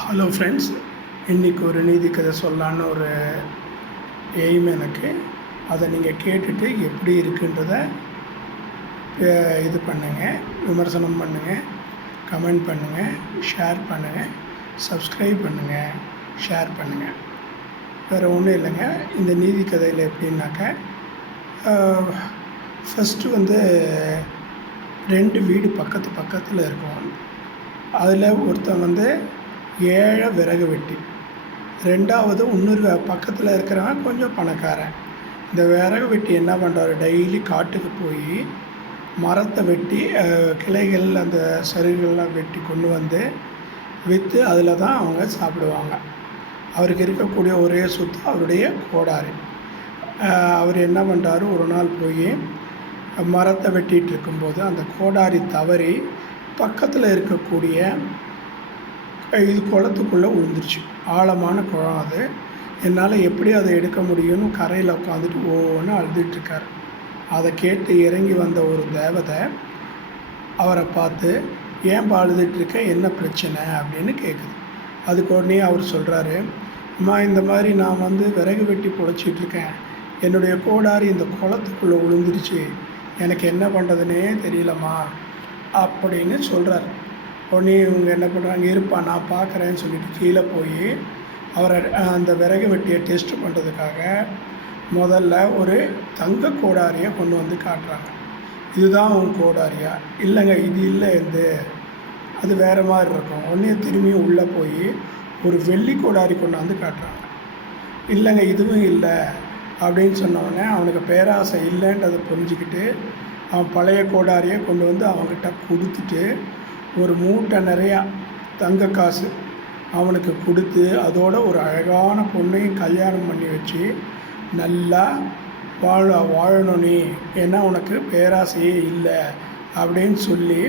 Hello friends இன்றைக்கி ஒரு நீதி கதை சொல்லலான்னு ஒரு எய்ம் எனக்கு. அதை நீங்கள் கேட்டுட்டு எப்படி இருக்குன்றத இது பண்ணுங்கள் விமர்சனம் பண்ணுங்கள் கமெண்ட் பண்ணுங்கள் ஷேர் பண்ணுங்கள் சப்ஸ்கிரைப் பண்ணுங்கள் ஷேர் பண்ணுங்கள் வேறு ஒன்றும் இல்லைங்க. இந்த நீதி கதையில் எப்படின்னாக்க ஃபஸ்ட்டு வந்து ரெண்டு வீடு பக்கத்து பக்கத்தில் இருக்கும். அதில் ஒருத்தன் வந்து ஏழை விறகு வெட்டி. ரெண்டாவது இன்னொரு பக்கத்தில் இருக்கிறவன் கொஞ்சம் பணக்காரன். இந்த விறகு வெட்டி என்ன பண்ணுறாரு டெய்லி காட்டுக்கு போய் மரத்தை வெட்டி கிளைகள் அந்த சருகுகள்லாம் வெட்டி கொண்டு வந்து விற்று அதில் தான் அவங்க சாப்பிடுவாங்க. அவருக்கு இருக்கக்கூடிய ஒரே சொத்து அவருடைய கோடாரி அவர் என்ன பண்ணுறாரு ஒரு நாள் போய் மரத்தை வெட்டிகிட்டு இருக்கும்போது அந்த கோடாரி தவறி பக்கத்தில் இருக்கக்கூடிய இது குளத்துக்குள்ளே விழுந்துருச்சு ஆழமான குளம் அது. என்னால் எப்படி அதை எடுக்க முடியும்னு கரையில் உட்காந்துட்டு ஓன்னு அழுதுட்டுருக்கார் அதை கேட்டு இறங்கி வந்த ஒரு தேவதை அவரை பார்த்து ஏன் அழுதுட்டுருக்க என்ன பிரச்சனை? அப்படின்னு கேட்குது அதுக்கு உடனே அவர் சொல்கிறாரு அம்மா இந்த மாதிரி நான் வந்து விறகு வெட்டி பொழைச்சிட்ருக்கேன் என்னுடைய கோடாரி இந்த குளத்துக்குள்ளே விழுந்துருச்சு எனக்கு என்ன பண்ணுறதுனே தெரியலம்மா. அப்படின்னு சொல்கிறார் உடனே இவங்க என்ன பண்ணுறாங்க இருப்பா நான் பார்க்குறேன்னு சொல்லிட்டு கீழே போய் அவரை அந்த விறகு வெட்டியை டெஸ்ட் பண்ணுறதுக்காக முதல்ல ஒரு தங்க கோடாரியை கொண்டு வந்து காட்டுறாங்க. இதுதான் உன் கோடாரியா? இல்லைங்க இது இல்லை இது அது வேறு மாதிரி இருக்கும். உடனே திரும்பியும் உள்ளே போய் ஒரு வெள்ளி கோடாரி கொண்டாந்து காட்டுறாங்க. இல்லைங்க இதுவும் இல்லை அப்படின்னு சொன்னோடனே அவனுக்கு பேராசை இல்லைன்றதை புரிஞ்சுக்கிட்டு அவன் பழைய கோடாரியை கொண்டு வந்து அவங்ககிட்ட கொடுத்துட்டு ஒரு மூட்டை நிறையா தங்க காசு அவனுக்கு கொடுத்து அதோட ஒரு அழகான பொண்ணையும் கல்யாணம் பண்ணி வச்சு நல்லா வாழ வாழணும் நீ. ஏன்னா உனக்கு பேராசையே இல்லை அப்படின்னு சொல்லி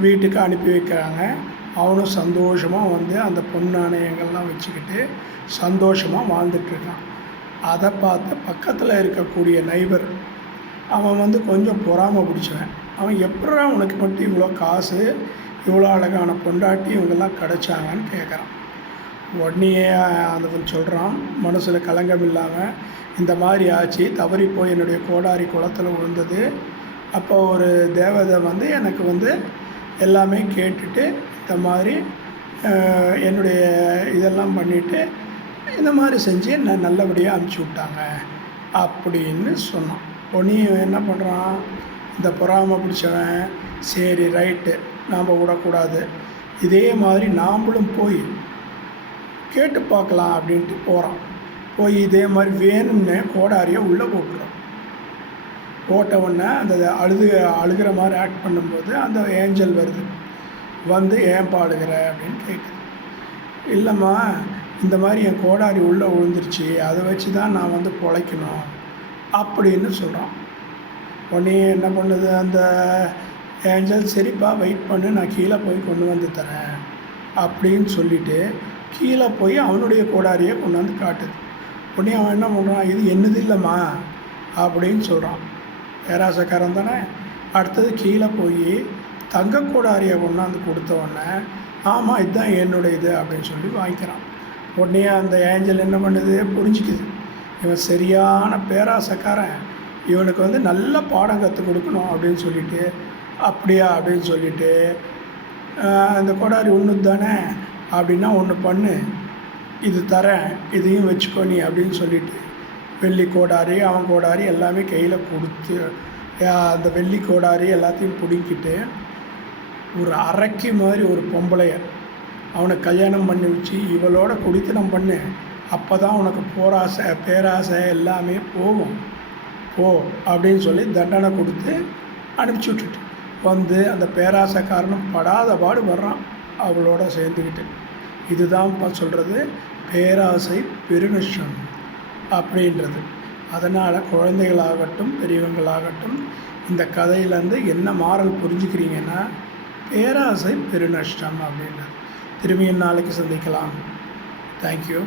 வீட்டுக்கு அனுப்பி வைக்கிறாங்க. அவனும் சந்தோஷமாக வந்து அந்த பொன் நாணயங்கள்லாம் வச்சுக்கிட்டு சந்தோஷமாக வாழ்ந்துட்டுருக்கான் அதை பார்த்து பக்கத்தில் இருக்கக்கூடிய நைபர் அவன் வந்து கொஞ்சம் பொறாமை பிடிச்சவன். அவன் எப்படா உனக்கு மட்டும் இவ்வளோ காசு இவ்வளோ அழகான பொண்டாட்டி இவங்கெல்லாம் கிடச்சாங்கன்னு கேட்குறான். உடனே அவன் சொல்கிறான் மனசில் கலங்கம் இல்லாமல் இந்த மாதிரி ஆச்சு தவறி போய் என்னுடைய கோடாரி குளத்தில் விழுந்தது. அப்போ ஒரு தேவதை வந்து எனக்கு வந்து எல்லாமே கேட்டுட்டு இந்த மாதிரி என்னுடைய இதெல்லாம் பண்ணிவிட்டு இந்த மாதிரி செஞ்சு என்ன நல்லபடியாக அனுப்பிச்சி விட்டாங்க அப்படின்னு சொன்னான். உடனே என்ன பண்ணுறான் இந்த பொறாமை பிடிச்சவன் சரி ரைட்டு. நாம் விடக்கூடாது. இதே மாதிரி நாமளும் போய் கேட்டு பார்க்கலாம் அப்படின்ட்டு போகிறோம் போய் இதே மாதிரி வேணும்னு கோடாரியை உள்ளே போட்டுறோம். போட்ட உடனே அந்த அழுது அழுகிற மாதிரி ஆக்ட் பண்ணும்போது அந்த ஏஞ்சல் வருது. வந்து ஏன் பாடுகிற? அப்படின்னு கேட்குது இல்லைம்மா இந்த மாதிரி என் கோடாரி உள்ளே விழுந்துருச்சு. அதை வச்சு தான் நான் வந்து பொழைக்கணும். அப்படின்னு சொல்கிறான் உடனே என்ன பண்ணுது அந்த ஏஞ்சல் சரிப்பா வெயிட் பண்ணு நான் கீழே போய் கொண்டு வந்து தரேன் அப்படின்னு சொல்லிட்டு கீழே போய் அவனுடைய கோடாரியை கொண்டு வந்து காட்டுது. உடனே அவன் என்ன பண்ணுறான் இது என்னது இல்லைம்மா அப்படின்னு சொல்கிறான் பேராசக்காரன் தானே. அடுத்தது கீழே போய் தங்க கோடாரியை கொண்டாந்து கொடுத்த உடனே ஆமாம் இதுதான் என்னுடைய இது அப்படின்னு சொல்லி வாங்கிக்கிறான். உடனே அந்த ஏஞ்சல் என்ன பண்ணுது? புரிஞ்சுக்குது. இவன் சரியான பேராசக்காரன். இவனுக்கு வந்து நல்ல பாடம் கற்றுக் கொடுக்கணும் அப்படின்னு சொல்லிட்டு அப்படியா அப்படின்னு சொல்லிட்டு அந்த கொடாரி ஒன்று தானே? அப்படின்னா ஒன்று பண்ணு. இது தரேன். இதையும் வச்சுக்கோ நீ அப்படின்னு சொல்லிட்டு வெள்ளி கோடாரி அவன் கோடாரி எல்லாமே கையில் கொடுத்து அந்த வெள்ளி கோடாரி எல்லாத்தையும் பிடுங்கிட்டு ஒரு அரைக்கி மாதிரி ஒரு பொம்பளைய அவனை கல்யாணம் பண்ணி வச்சு இவளோட குடித்தனம் பண்ணு. அப்போ தான் உனக்கு போராசை பேராசை எல்லாமே போகும். போ அப்படின்னு சொல்லி தண்டனை கொடுத்து அனுப்பிச்சி விட்டுட்டு. வந்து அந்த பேராசைக்காரனும் படாத பாடு வர்றான். அவளோட சேர்ந்துக்கிட்டு இதுதான் இப்போ சொல்கிறது பேராசை பெருநஷ்டம் அப்படின்றது. அதனால் குழந்தைகளாகட்டும் பெரியவங்களாகட்டும் இந்த கதையிலேருந்து என்ன மாறல் புரிஞ்சுக்கிறீங்கன்னா பேராசை பெருநஷ்டம் அப்படின்றது. திரும்பியும் நாளைக்கு சந்திக்கலாம். தேங்க்யூ